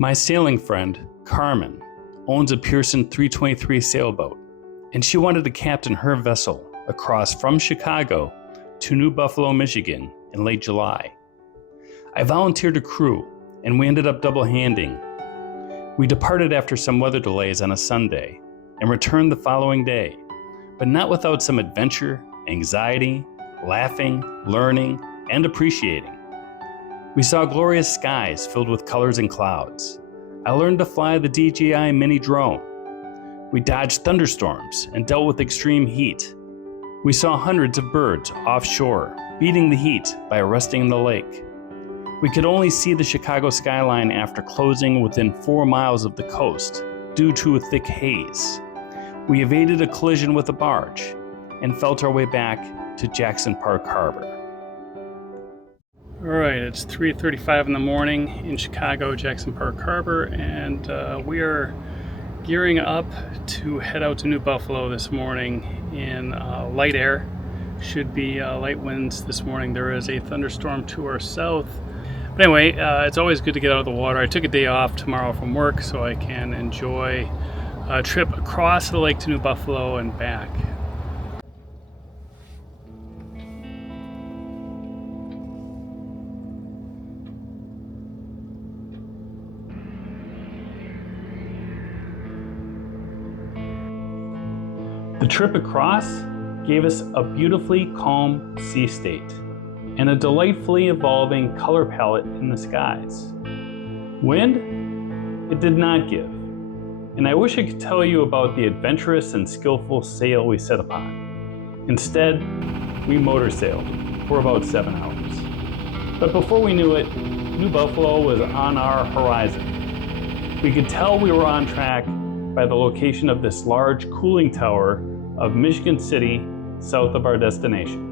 My sailing friend, Carmen, owns a Pearson 323 sailboat, and she wanted to captain her vessel across from Chicago to New Buffalo, Michigan in late July. I volunteered to crew, and we ended up double-handing. We departed after some weather delays on a Sunday and returned the following day, but not without some adventure, anxiety, laughing, learning, and appreciating. We saw glorious skies filled with colors and clouds. I learned to fly the DJI mini drone. We dodged thunderstorms and dealt with extreme heat. We saw hundreds of birds offshore, beating the heat by resting in the lake. We could only see the Chicago skyline after closing within 4 miles of the coast due to a thick haze. We evaded a collision with a barge and felt our way back to Jackson Park Harbor. All right, it's 3:35 in the morning in Chicago, Jackson Park Harbor, and we are gearing up to head out to New Buffalo this morning in light air. Should be light winds this morning. There is a thunderstorm to our south. But anyway, it's always good to get out of the water. I took a day off tomorrow from work so I can enjoy a trip across the lake to New Buffalo and back. The trip across gave us a beautifully calm sea state and a delightfully evolving color palette in the skies. Wind? It did not give, and I wish I could tell you about the adventurous and skillful sail we set upon. Instead, we motor sailed for about 7 hours. But before we knew it, New Buffalo was on our horizon. We could tell we were on track by the location of this large cooling tower of Michigan City, south of our destination.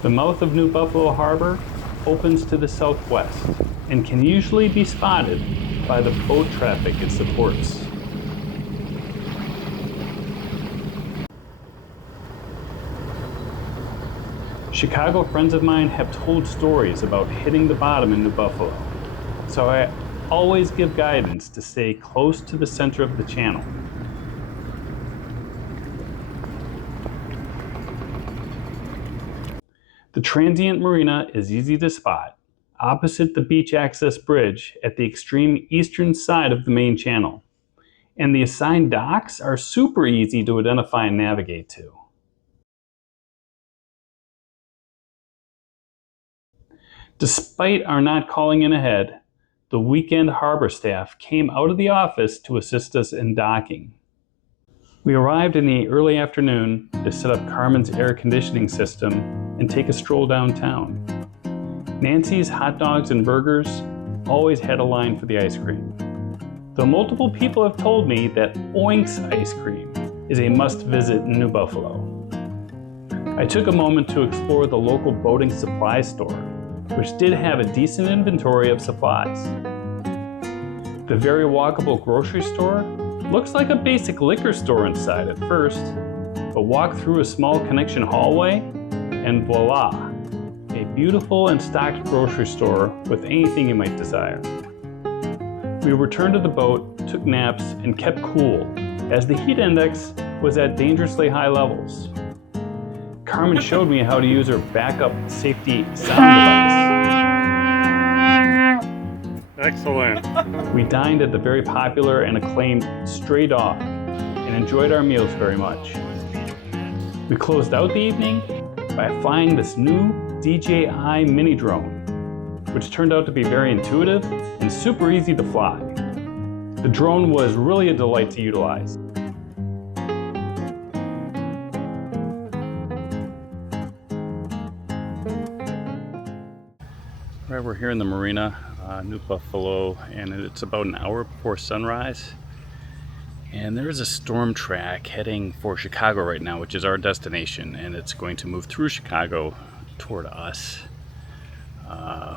The mouth of New Buffalo Harbor opens to the southwest and can usually be spotted by the boat traffic it supports. Chicago friends of mine have told stories about hitting the bottom in New Buffalo, so I always give guidance to stay close to the center of the channel. The transient marina is easy to spot, opposite the beach access bridge at the extreme eastern side of the main channel, and the assigned docks are super easy to identify and navigate to. Despite our not calling in ahead, the weekend harbor staff came out of the office to assist us in docking. We arrived in the early afternoon to set up Carmen's air conditioning system and take a stroll downtown. Nancy's hot dogs and burgers always had a line for the ice cream, though multiple people have told me that Oink's ice cream is a must-visit in New Buffalo. I took a moment to explore the local boating supply store, which did have a decent inventory of supplies. The very walkable grocery store looks like a basic liquor store inside at first, but walk through a small connection hallway and voila, a beautiful and stocked grocery store with anything you might desire. We returned to the boat, took naps, and kept cool as the heat index was at dangerously high levels. Carmen showed me how to use her backup safety sound device. Excellent. We dined at the very popular and acclaimed Stray Dog and enjoyed our meals very much. We closed out the evening by flying this new DJI mini drone, which turned out to be very intuitive and super easy to fly. The drone was really a delight to utilize. All right, we're here in the marina, New Buffalo, and it's about an hour before sunrise. And there is a storm track heading for Chicago right now, which is our destination, and it's going to move through Chicago toward us.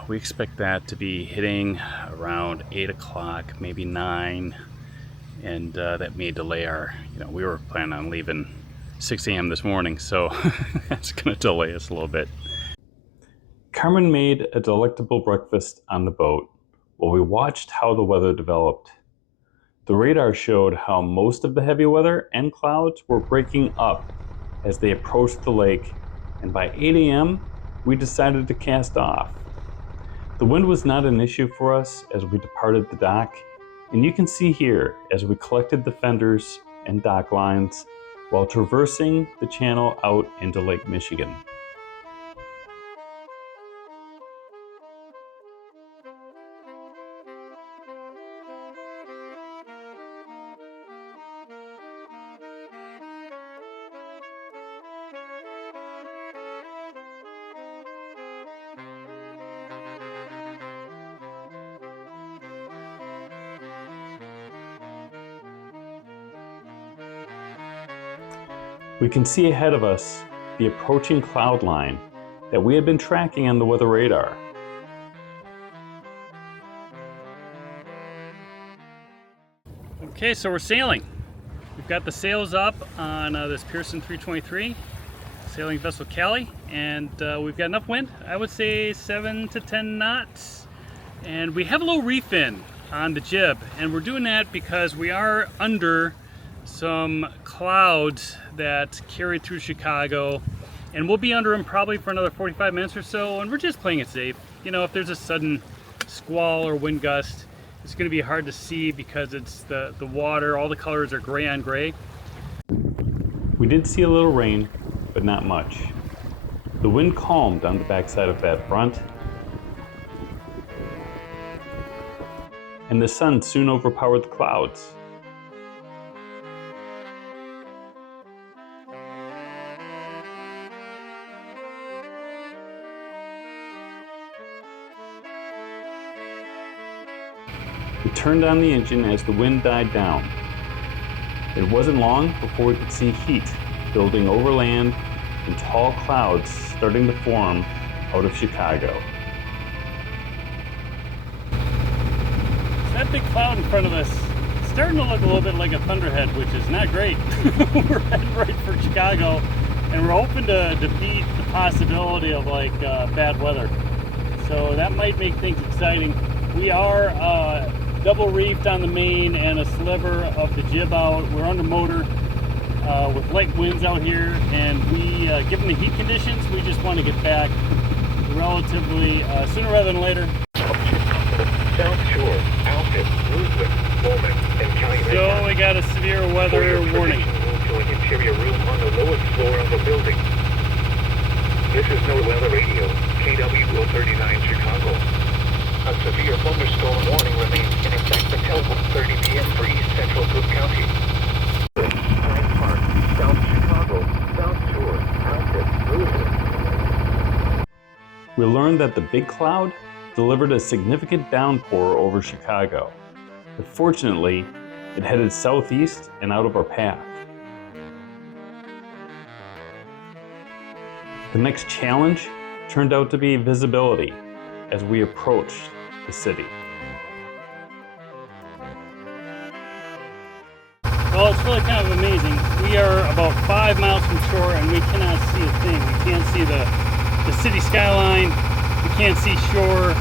We expect that to be hitting around 8 o'clock, maybe 9, and that may delay our, we were planning on leaving 6 a.m. this morning, so that's going to delay us a little bit. Carmen made a delectable breakfast on the boat while we watched how the weather developed. The radar showed how most of the heavy weather and clouds were breaking up as they approached the lake, and by 8 a.m., we decided to cast off. The wind was not an issue for us as we departed the dock, and you can see here as we collected the fenders and dock lines while traversing the channel out into Lake Michigan. We can see ahead of us the approaching cloud line that we had been tracking on the weather radar. Okay, so we're sailing. We've got the sails up on this Pearson 323 sailing vessel Cali, and we've got enough wind. I would say 7 to 10 knots. And we have a little reef in on the jib, and we're doing that because we are under some clouds that carry through Chicago, and we'll be under them probably for another 45 minutes or so, and we're just playing it safe. You know, if there's a sudden squall or wind gust, it's going to be hard to see because it's the water, all the colors are gray on gray. We did see a little rain, but not much. The wind calmed on the backside of that front, and the sun soon overpowered the clouds. We turned on the engine as the wind died down. It wasn't long before we could see heat building over land and tall clouds starting to form out of Chicago. So that big cloud in front of us is starting to look a little bit like a thunderhead, which is not great. We're heading right for Chicago, and we're hoping to defeat the possibility of like bad weather. So that might make things exciting. We are double reefed on the main and a sliver of the jib out. We're under motor with light winds out here, and we, given the heat conditions, we just want to get back relatively sooner rather than later. South Shore, Alpha, Roosevelt, Bowman, and Calumet. So we got a severe weather warning. Move to an interior room on the lowest floor of the building. This is no weather radio, KW 039 Chicago. A severe thunderstorm warning remains in effect until 1:30 p.m. for East Central Cook County. Hyde Park, South Chicago, South Shore, Alpha, Roosevelt. We learned that the big cloud delivered a significant downpour over Chicago, but fortunately, it headed southeast and out of our path. The next challenge turned out to be visibility as we approached the city. Well, it's really kind of amazing. We are about 5 miles from shore, and we cannot see a thing. We can't see the city skyline. We can't see shore.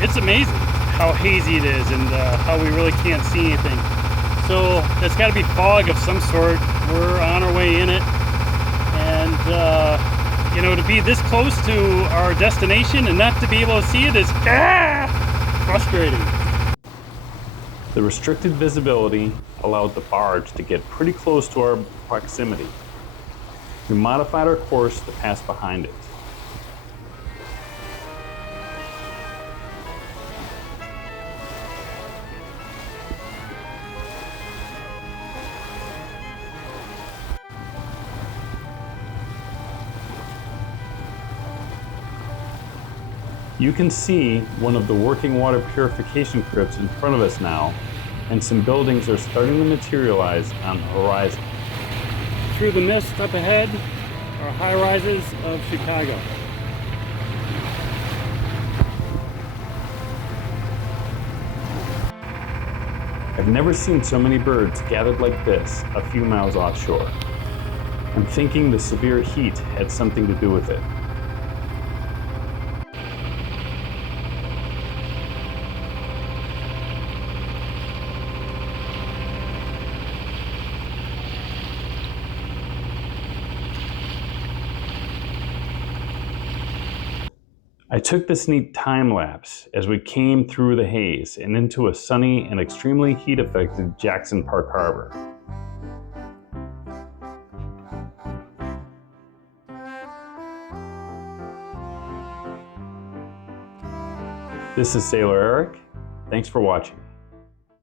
It's amazing how hazy it is, and how we really can't see anything. So that's got to be fog of some sort. We're on our way in it, and you know, to be this close to our destination and not to be able to see it is frustrating. The restricted visibility allowed the barge to get pretty close to our proximity. We modified our course to pass behind it. You can see one of the working water purification cribs in front of us now, and some buildings are starting to materialize on the horizon. Through the mist up ahead are high rises of Chicago. I've never seen so many birds gathered like this a few miles offshore. I'm thinking the severe heat had something to do with it. I took this neat time lapse as we came through the haze and into a sunny and extremely heat-affected Jackson Park Harbor. This is Sailor Eric. Thanks for watching.